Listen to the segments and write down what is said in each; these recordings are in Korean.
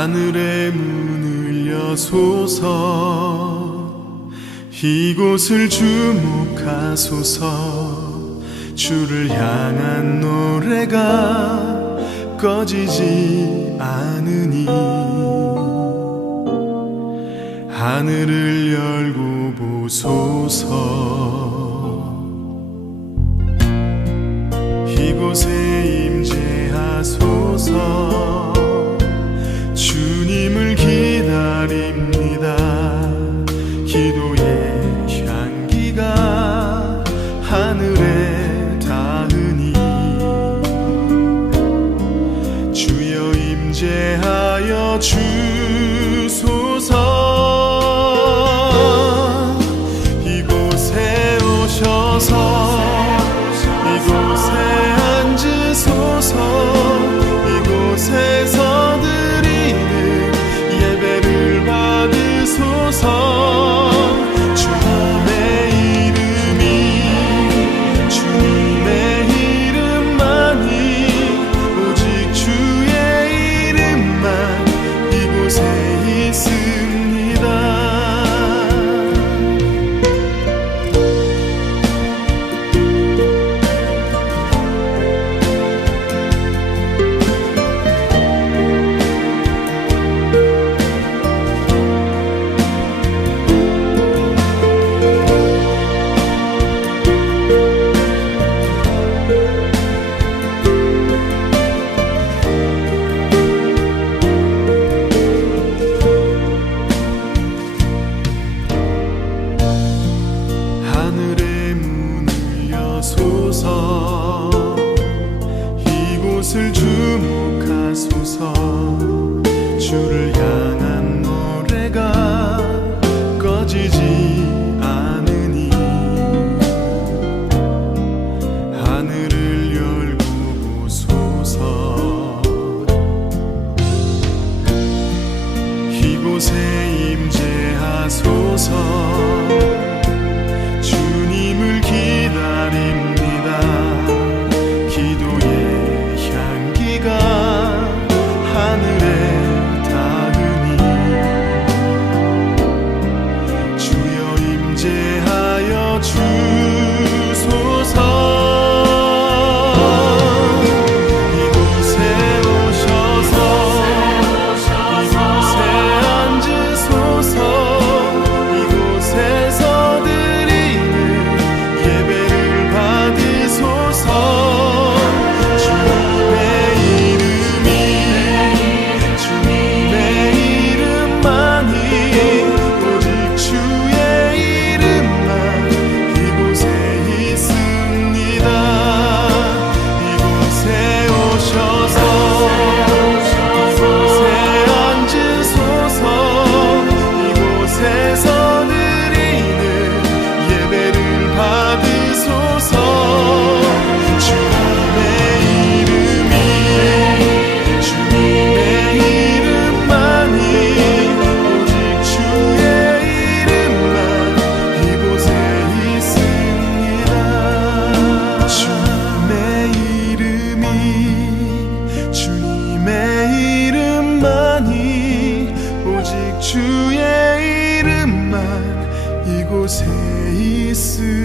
하늘의 문을 여소서 이곳을 주목하소서 주를 향한 노래가 꺼지지 않으니 하늘을 열고 보소서 이곳에 임재하소서 주님을 기다립니다 기도의 향기가 하늘에 닿으니 주여 임재하여 주소서 이곳에 오셔서 이곳에 앉으소서 이곳에서 드리는 예배를 받으소서 주님의 이름이 주님의 이름만이 오직 주의 이름만 이곳에 있습니다. 하늘의 문을 여소서 이곳을 주목하소서 주를 향한 노래가 꺼지지 않으니 하늘을 열고 보소서 이곳에 임재하소서 주님을 기다립니다 기도의 향기가 하늘에 닿으니 주여 임재하여 주소서 이곳에 오셔서 이곳에 앉으소서 이곳에서 예배를 받으소서 주님의 이름이 주님의 이름만이 오직 주의 이름만 이곳에 있습니다. 이곳에 오셔서 이곳에 앉으소서 이곳에서 드리는 예배를 받으소서 주님의 이름이 주님의 이름만이 오직 주의 이름만 이곳에 있습니다. 주님의 이름이 주님의 이름만이 오직 주의 이름만 이곳에 있습니다.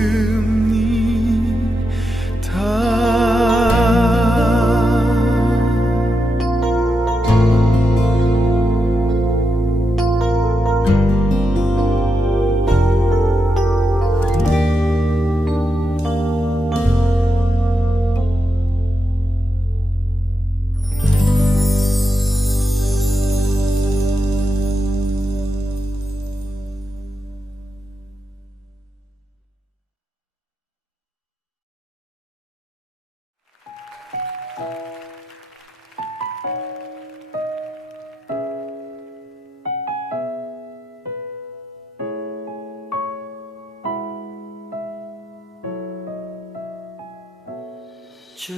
주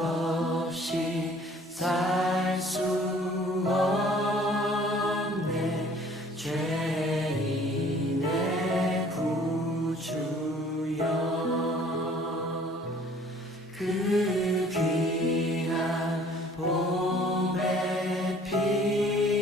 없이 살 수 없네 죄인의 구주여 그 귀한 봄의 피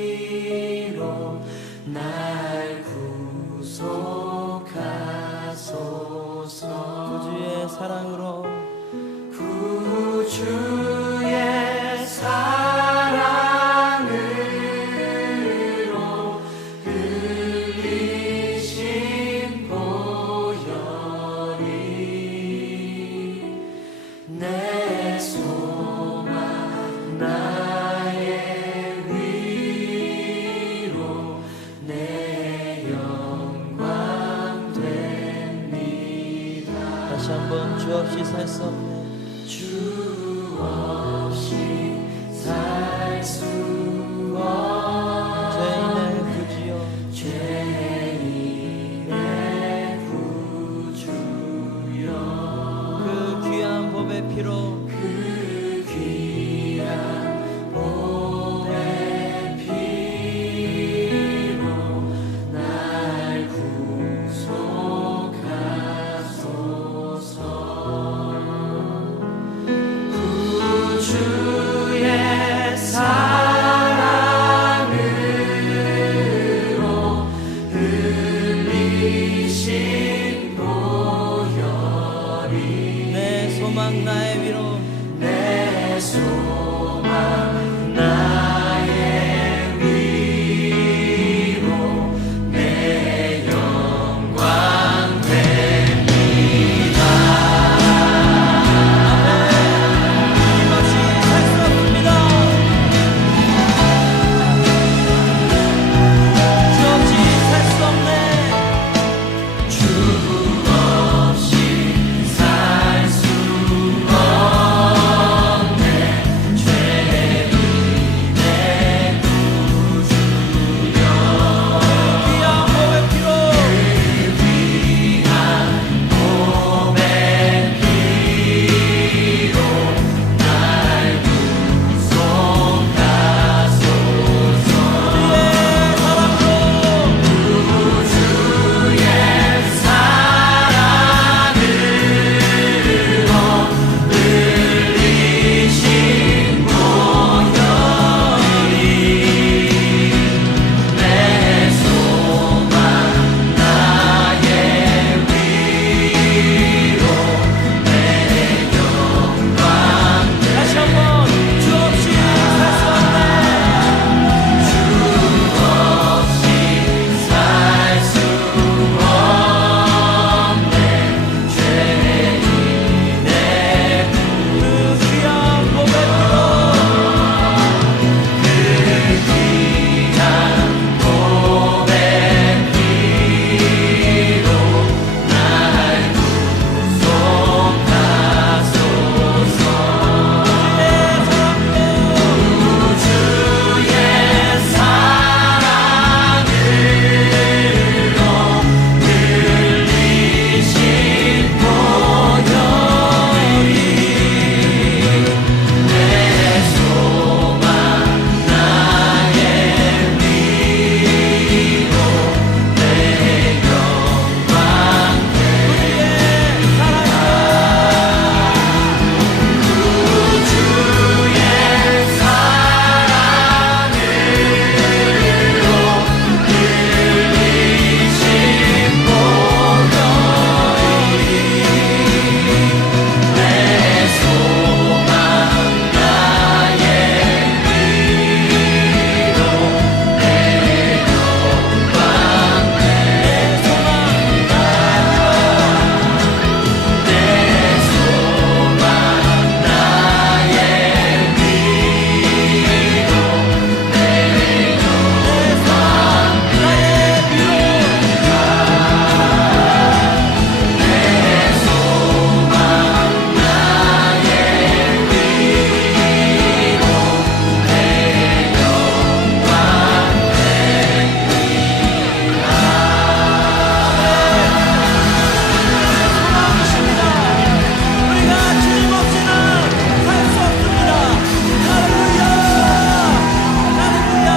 주 없이 살 수 없네. 주 없이 살 수 죄인의 없네. 구주여 죄인의 구주여 그 귀한 법의 피로 그 귀한 보배 피로 날 구속하소서. 구주의 사랑으로 흘리신 보혈이 내 소망 나의 위로 내 소망 나의 위로 내 영광 됩니다. 주님 없이 살 수 없습니다. 주 없이 살 수 없네. 주 없이 살 수 없네. 죄인의 구주여 귀한 법의 피로 귀한 보배 피로 날 구속하소서. 주의 사랑으로 주의 사랑으로 흘리신 보혈이 내 소망 나의 위로 내 영광 다시 한번 주 없이 살 수 없네. 주 없이 살 수 없네. 죄인의 그 귀한 법의 귀한 보배 피로 날 구속하소서. 주의 사랑으로 흘리신 보혈이 내 소망 나의 위로 내 영광 구주의 사랑으로 흘리신 보혈이 내 소망 나의 위로 내 영광 내 소망 나의 위로 내 우리가 주님 없이는 살 수 없습니다. 할렐루야! 할렐루야!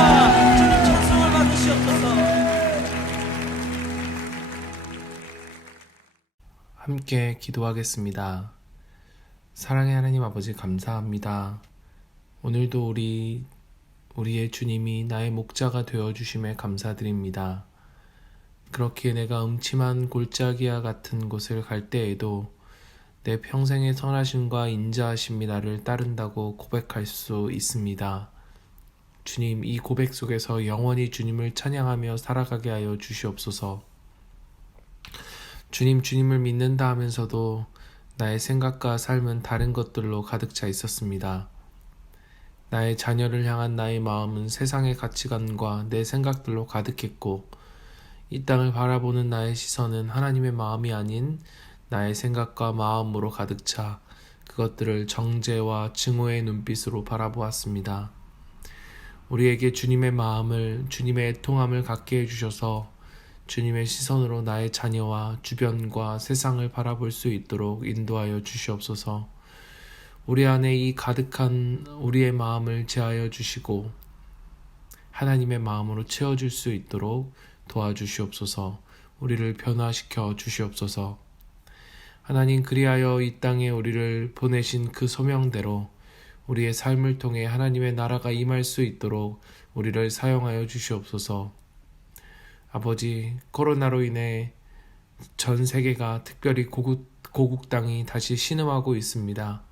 주님 찬송을 받으시옵소서. 함께 기도하겠습니다. 사랑의 하나님 아버지 감사합니다. 오늘도 우리의 주님이 나의 목자가 되어주심에 감사드립니다. 그렇기에 내가 음침한 골짜기와 같은 곳을 갈 때에도 내 평생의 선하심과 인자하심이 나를 따른다고 고백할 수 있습니다. 주님, 이 고백 속에서 영원히 주님을 찬양하며 살아가게 하여 주시옵소서. 주님을 믿는다 하면서도 나의 생각과 삶은 다른 것들로 가득 차 있었습니다. 나의 자녀를 향한 나의 마음은 세상의 가치관과 내 생각들로 가득했고, 이 땅을 바라보는 나의 시선은 하나님의 마음이 아닌 나의 생각과 마음으로 가득 차 그것들을 정죄와 증오의 눈빛으로 바라보았습니다. 우리에게 주님의 마음을, 주님의 애통함을 갖게 해주셔서 주님의 시선으로 나의 자녀와 주변과 세상을 바라볼 수 있도록 인도하여 주시옵소서. 우리 안에 이 가득한 우리의 마음을 제하여 주시고 하나님의 마음으로 채워줄 수 있도록 도와주시옵소서. 우리를 변화시켜 주시옵소서. 하나님, 그리하여 이 땅에 우리를 보내신 그 소명대로 우리의 삶을 통해 하나님의 나라가 임할 수 있도록 우리를 사용하여 주시옵소서. 아버지, 코로나로 인해 전 세계가 특별히 고국 땅이 다시 신음하고 있습니다.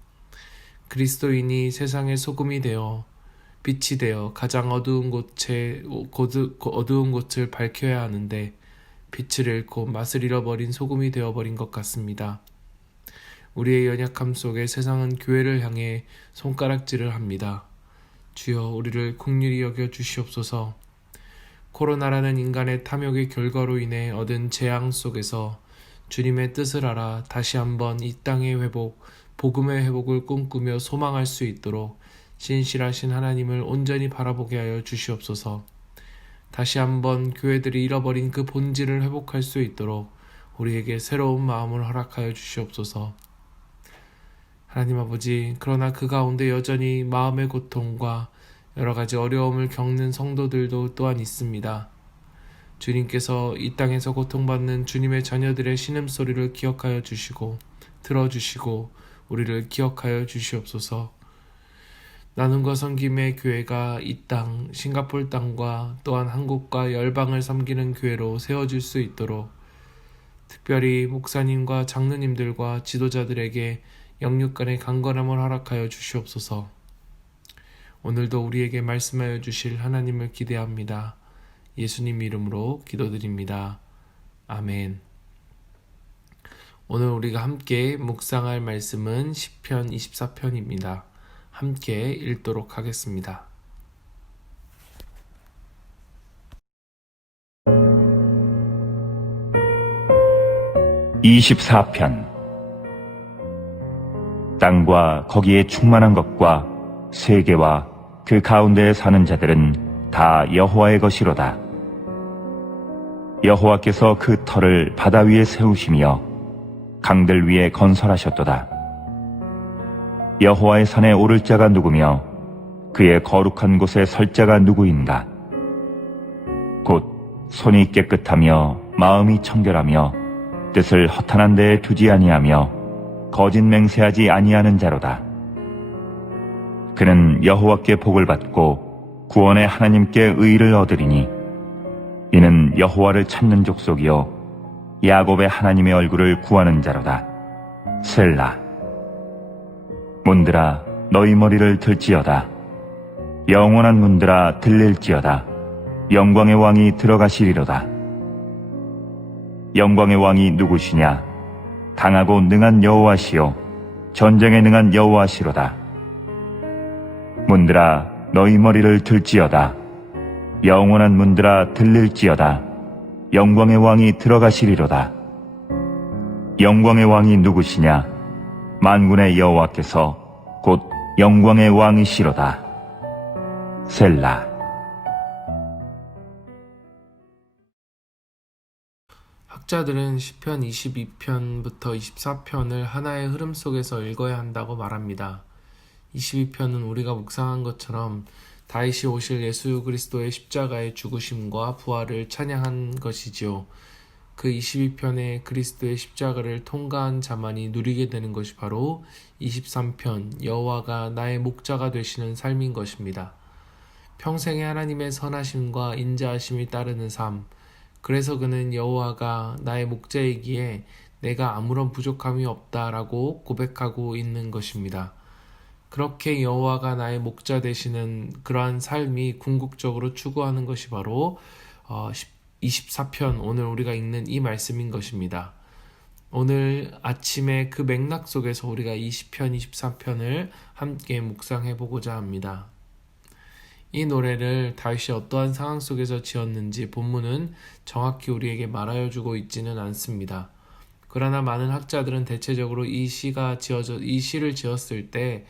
그리스도인이 세상의 소금이 되어 빛이 되어 가장 어두운 곳을 밝혀야 하는데 빛을 잃고 맛을 잃어버린 소금이 되어버린 것 같습니다. 우리의 연약함 속에 세상은 교회를 향해 손가락질을 합니다. 주여, 우리를 긍휼히 여겨 주시옵소서. 코로나라는 인간의 탐욕의 결과로 인해 얻은 재앙 속에서 주님의 뜻을 알아 다시 한번 이 땅의 회복, 복음의 회복을 꿈꾸며 소망할 수 있도록 신실하신 하나님을 온전히 바라보게 하여 주시옵소서. 다시 한번 교회들이 잃어버린 그 본질을 회복할 수 있도록 우리에게 새로운 마음을 허락하여 주시옵소서. 하나님 아버지, 그러나 그 가운데 여전히 마음의 고통과 여러 가지 어려움을 겪는 성도들도 또한 있습니다. 주님께서 이 땅에서 고통받는 주님의 자녀들의 신음소리를 기억하여 주시고 들어주시고 우리를 기억하여 주시옵소서. 나눔과 섬김의 교회가 이 땅, 싱가포르 땅과 또한 한국과 열방을 섬기는 교회로 세워질 수 있도록 특별히 목사님과 장로님들과 지도자들에게 영육간의 강건함을 허락하여 주시옵소서. 오늘도 우리에게 말씀하여 주실 하나님을 기대합니다. 예수님 이름으로 기도드립니다. 아멘. 오늘 우리가 함께 묵상할 말씀은 시편 24편입니다. 함께 읽도록 하겠습니다. (24편) 땅과 거기에 충만한 것과 세계와 그 가운데에 사는 자들은 다 여호와의 것이로다. 여호와께서 그 터를 바다 위에 세우시며 강들 위에 건설하셨도다. 여호와의 산에 오를 자가 누구며 그의 거룩한 곳에 설 자가 누구인가? 곧 손이 깨끗하며 마음이 청결하며 뜻을 허탄한 데에 두지 아니하며 거짓 맹세하지 아니하는 자로다. 그는 여호와께 복을 받고 구원의 하나님께 의를 얻으리니 이는 여호와를 찾는 족속이요 야곱의 하나님의 얼굴을 구하는 자로다. 셀라. 문들아, 너희 머리를 들지어다. 영원한 문들아, 들릴지어다. 영광의 왕이 들어가시리로다. 영광의 왕이 누구시냐? 강하고 능한 여호와시요 전쟁에 능한 여호와시로다. 문들아, 너희 머리를 들지어다. 영원한 문들아, 들릴지어다. 영광의 왕이 들어가시리로다. 영광의 왕이 누구시냐? 만군의 여호와께서 곧 영광의 왕이시로다. 셀라. 학자들은 시편 22편부터 24편을 하나의 흐름 속에서 읽어야 한다고 말합니다. 22편은 우리가 묵상한 것처럼 다윗이 오실 예수 그리스도의 십자가의 죽으심과 부활을 찬양한 것이지요. 그 22편의 그리스도의 십자가를 통과한 자만이 누리게 되는 것이 바로 23편 여호와가 나의 목자가 되시는 삶인 것입니다. 평생에 하나님의 선하심과 인자하심이 따르는 삶, 그래서 그는 여호와가 나의 목자이기에 내가 아무런 부족함이 없다라고 고백하고 있는 것입니다. 그렇게 여호와가 나의 목자 되시는 그러한 삶이 궁극적으로 추구하는 것이 바로 24편 오늘 우리가 읽는 이 말씀인 것입니다. 오늘 아침에 그 맥락 속에서 우리가 20편, 24편을 함께 묵상해 보고자 합니다. 이 노래를 다윗이 어떠한 상황 속에서 지었는지 본문은 정확히 우리에게 말하여 주고 있지는 않습니다. 그러나 많은 학자들은 대체적으로 이 시를 지었을 때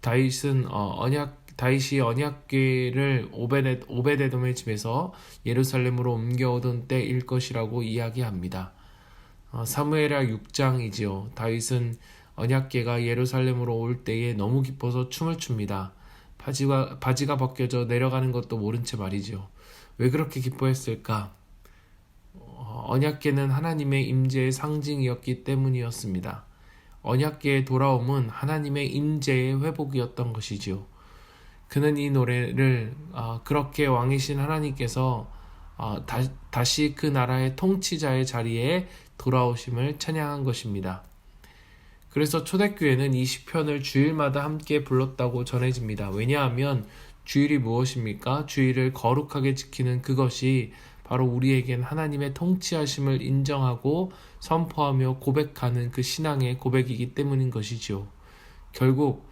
다윗이 언약궤를 오베데돔의 집에서 예루살렘으로 옮겨오던 때일 것이라고 이야기합니다. 사무엘하 6장이지요. 다윗은 언약궤가 예루살렘으로 올 때에 너무 기뻐서 춤을 춥니다. 바지가 벗겨져 내려가는 것도 모른 채 말이죠. 왜 그렇게 기뻐했을까? 언약궤는 하나님의 임재의 상징이었기 때문이었습니다. 언약궤의 돌아옴은 하나님의 임재의 회복이었던 것이지요. 그는 이 노래를 그렇게 왕이신 하나님께서 다시 그 나라의 통치자의 자리에 돌아오심을 찬양한 것입니다. 그래서 초대교회는 이 시편을 주일마다 함께 불렀다고 전해집니다. 왜냐하면 주일이 무엇입니까? 주일을 거룩하게 지키는 그것이 바로 우리에겐 하나님의 통치하심을 인정하고 선포하며 고백하는 그 신앙의 고백이기 때문인 것이지요. 결국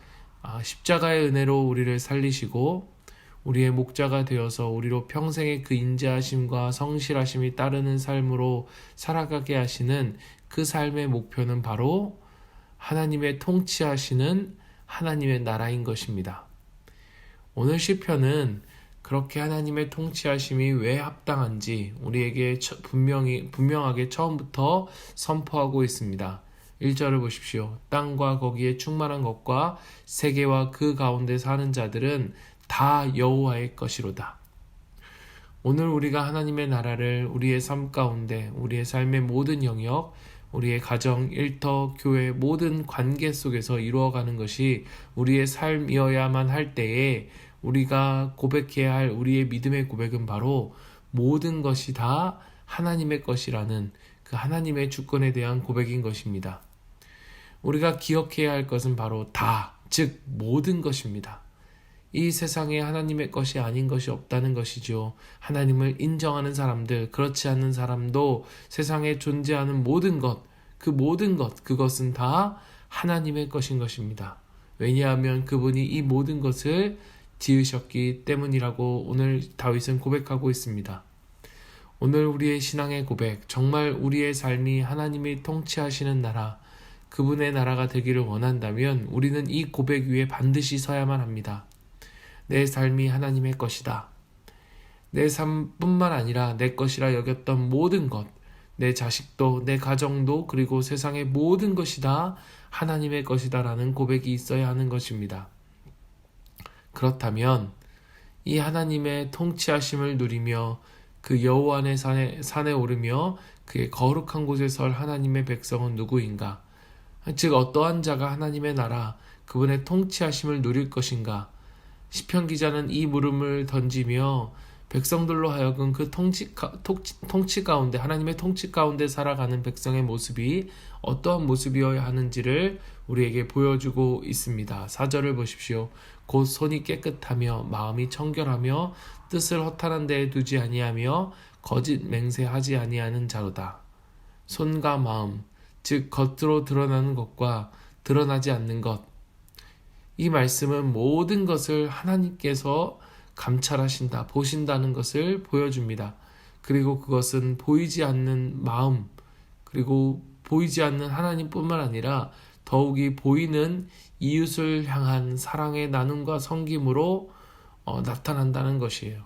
십자가의 은혜로 우리를 살리시고 우리의 목자가 되어서 우리로 평생의 그 인자하심과 성실하심이 따르는 삶으로 살아가게 하시는 그 삶의 목표는 바로 하나님의 통치하시는 하나님의 나라인 것입니다. 오늘 시편은 그렇게 하나님의 통치하심이 왜 합당한지 우리에게 분명하게 처음부터 선포하고 있습니다. 1절을 보십시오. 땅과 거기에 충만한 것과 세계와 그 가운데 사는 자들은 다 여호와의 것이로다. 오늘 우리가 하나님의 나라를 우리의 삶 가운데 우리의 삶의 모든 영역, 우리의 가정, 일터, 교회 모든 관계 속에서 이루어가는 것이 우리의 삶이어야만 할 때에 우리가 고백해야 할 우리의 믿음의 고백은 바로 모든 것이 다 하나님의 것이라는 그 하나님의 주권에 대한 고백인 것입니다. 우리가 기억해야 할 것은 바로 다, 즉 모든 것입니다. 이 세상에 하나님의 것이 아닌 것이 없다는 것이죠. 하나님을 인정하는 사람들, 그렇지 않는 사람도 세상에 존재하는 모든 것, 그것은 다 하나님의 것인 것입니다. 왜냐하면 그분이 이 모든 것을 지으셨기 때문이라고 오늘 다윗은 고백하고 있습니다. 오늘 우리의 신앙의 고백, 정말 우리의 삶이 하나님이 통치하시는 나라, 그분의 나라가 되기를 원한다면 우리는 이 고백 위에 반드시 서야만 합니다. 내 삶이 하나님의 것이다. 내 삶뿐만 아니라 내 것이라 여겼던 모든 것, 내 자식도, 내 가정도, 그리고 세상의 모든 것이 다 하나님의 것이다 라는 고백이 있어야 하는 것입니다. 그렇다면 이 하나님의 통치하심을 누리며 그 여호와의 산에 오르며 그의 거룩한 곳에 설 하나님의 백성은 누구인가? 즉 어떠한 자가 하나님의 나라, 그분의 통치하심을 누릴 것인가? 시편 기자는 이 물음을 던지며 백성들로 하여금 그 통치 가운데, 하나님의 통치 가운데 살아가는 백성의 모습이 어떠한 모습이어야 하는지를 우리에게 보여주고 있습니다. 4절을 보십시오. 곧 손이 깨끗하며 마음이 청결하며 뜻을 허탄한 데에 두지 아니하며 거짓 맹세하지 아니하는 자로다. 손과 마음, 즉 겉으로 드러나는 것과 드러나지 않는 것, 이 말씀은 모든 것을 하나님께서 감찰하신다, 보신다는 것을 보여줍니다. 그리고 그것은 보이지 않는 마음, 그리고 보이지 않는 하나님뿐만 아니라 더욱이 보이는 이웃을 향한 사랑의 나눔과 섬김으로 나타난다는 것이에요.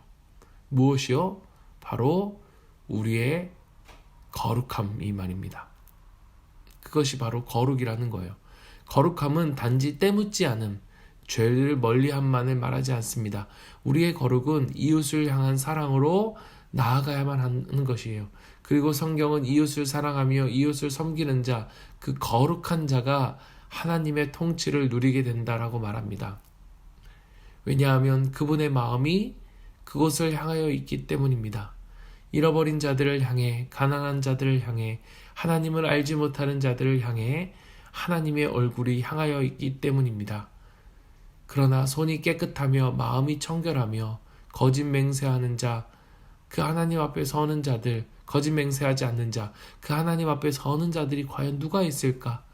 무엇이요? 바로 우리의 거룩함이 말입니다. 그것이 바로 거룩이라는 거예요. 거룩함은 단지 때묻지 않음, 죄를 멀리함만을 말하지 않습니다. 우리의 거룩은 이웃을 향한 사랑으로 나아가야만 하는 것이에요. 그리고 성경은 이웃을 사랑하며 이웃을 섬기는 자, 그 거룩한 자가 하나님의 통치를 누리게 된다라고 말합니다. 왜냐하면 그분의 마음이 그곳을 향하여 있기 때문입니다. 잃어버린 자들을 향해, 가난한 자들을 향해, 하나님을 알지 못하는 자들을 향해 하나님의 얼굴이 향하여 있기 때문입니다. 그러나 손이 깨끗하며 마음이 청결하며 거짓 맹세하는 자, 그 하나님 앞에 서는 자들, 거짓 맹세하지 않는 자, 그 하나님 앞에 서는 자들이 과연 누가 있을까?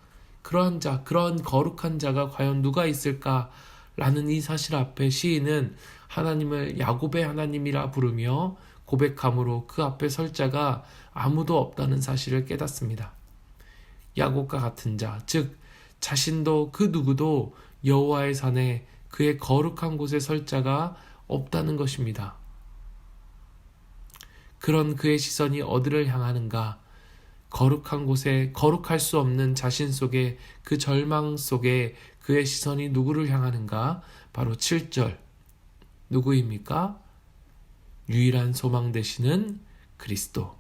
그러한 자, 그러한 거룩한 자가 과연 누가 있을까? 라는 이 사실 앞에 시인은 하나님을 야곱의 하나님이라 부르며 고백함으로 그 앞에 설 자가 아무도 없다는 사실을 깨닫습니다. 야곱과 같은 자, 즉 자신도 그 누구도 여호와의 산에 그의 거룩한 곳에 설 자가 없다는 것입니다. 그런 그의 시선이 어디를 향하는가? 거룩한 곳에 거룩할 수 없는 자신 속에 그 절망 속에 그의 시선이 누구를 향하는가? 바로 7절. 누구입니까? 유일한 소망 되시는 그리스도.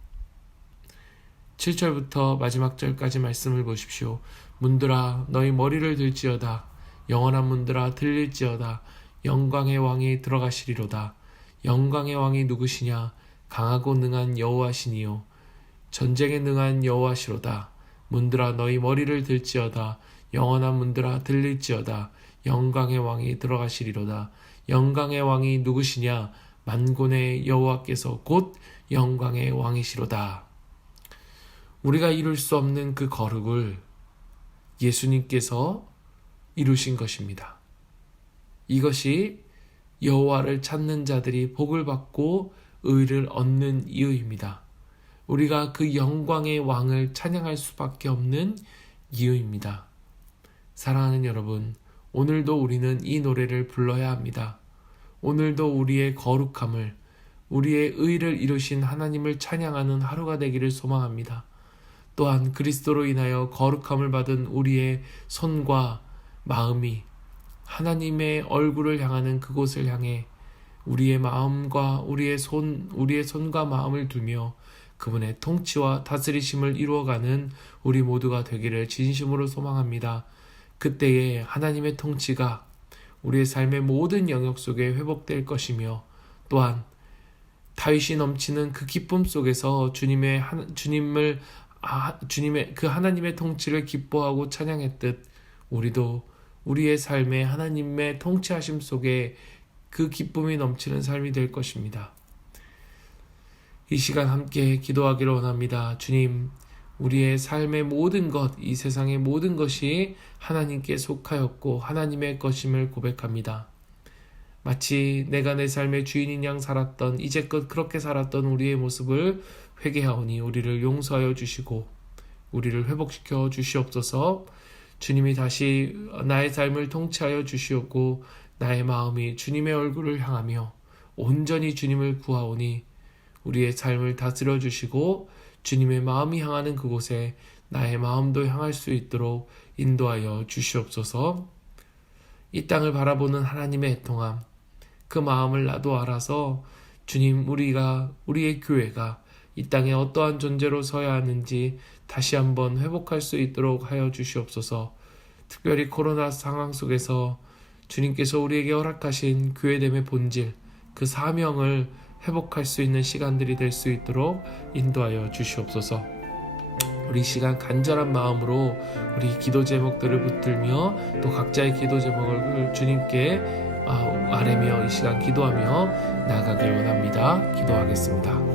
7절부터 마지막 절까지 말씀을 보십시오. 문들아 너희 머리를 들지어다. 영원한 문들아 들릴지어다. 영광의 왕이 들어가시리로다. 영광의 왕이 누구시냐? 강하고 능한 여호와시니요 전쟁에 능한 여호와시로다. 문들아 너희 머리를 들지어다. 영원한 문들아 들릴지어다. 영광의 왕이 들어가시리로다. 영광의 왕이 누구시냐? 만군의 여호와께서 곧 영광의 왕이시로다. 우리가 이룰 수 없는 그 거룩을 예수님께서 이루신 것입니다. 이것이 여호와를 찾는 자들이 복을 받고 의를 얻는 이유입니다. 우리가 그 영광의 왕을 찬양할 수밖에 없는 이유입니다. 사랑하는 여러분, 오늘도 우리는 이 노래를 불러야 합니다. 오늘도 우리의 거룩함을, 우리의 의를 이루신 하나님을 찬양하는 하루가 되기를 소망합니다. 또한 그리스도로 인하여 거룩함을 받은 우리의 손과 마음이 하나님의 얼굴을 향하는 그곳을 향해 우리의 마음과 우리의 손과 마음을 두며 그분의 통치와 다스리심을 이루어가는 우리 모두가 되기를 진심으로 소망합니다. 그때에 하나님의 통치가 우리의 삶의 모든 영역 속에 회복될 것이며 또한 다윗이 넘치는 그 기쁨 속에서 주님의 그 하나님의 통치를 기뻐하고 찬양했듯 우리도 우리의 삶에 하나님의 통치하심 속에 그 기쁨이 넘치는 삶이 될 것입니다. 이 시간 함께 기도하기를 원합니다. 주님, 우리의 삶의 모든 것, 이 세상의 모든 것이 하나님께 속하였고 하나님의 것임을 고백합니다. 마치 내가 내 삶의 주인인 양 살았던, 이제껏 그렇게 살았던 우리의 모습을 회개하오니 우리를 용서하여 주시고 우리를 회복시켜 주시옵소서. 주님이 다시 나의 삶을 통치하여 주시옵고 나의 마음이 주님의 얼굴을 향하며 온전히 주님을 구하오니 우리의 삶을 다스려 주시고 주님의 마음이 향하는 그곳에 나의 마음도 향할 수 있도록 인도하여 주시옵소서. 이 땅을 바라보는 하나님의 애통함, 그 마음을 나도 알아서 주님, 우리의 교회가 이 땅에 어떠한 존재로 서야 하는지 다시 한번 회복할 수 있도록 하여 주시옵소서. 특별히 코로나 상황 속에서 주님께서 우리에게 허락하신 교회됨의 본질, 그 사명을 회복할 수 있는 시간들이 될 수 있도록 인도하여 주시옵소서. 우리 시간 간절한 마음으로 우리 기도 제목들을 붙들며 또 각자의 기도 제목을 주님께 아뢰며 이 시간 기도하며 나아가길 원합니다. 기도하겠습니다.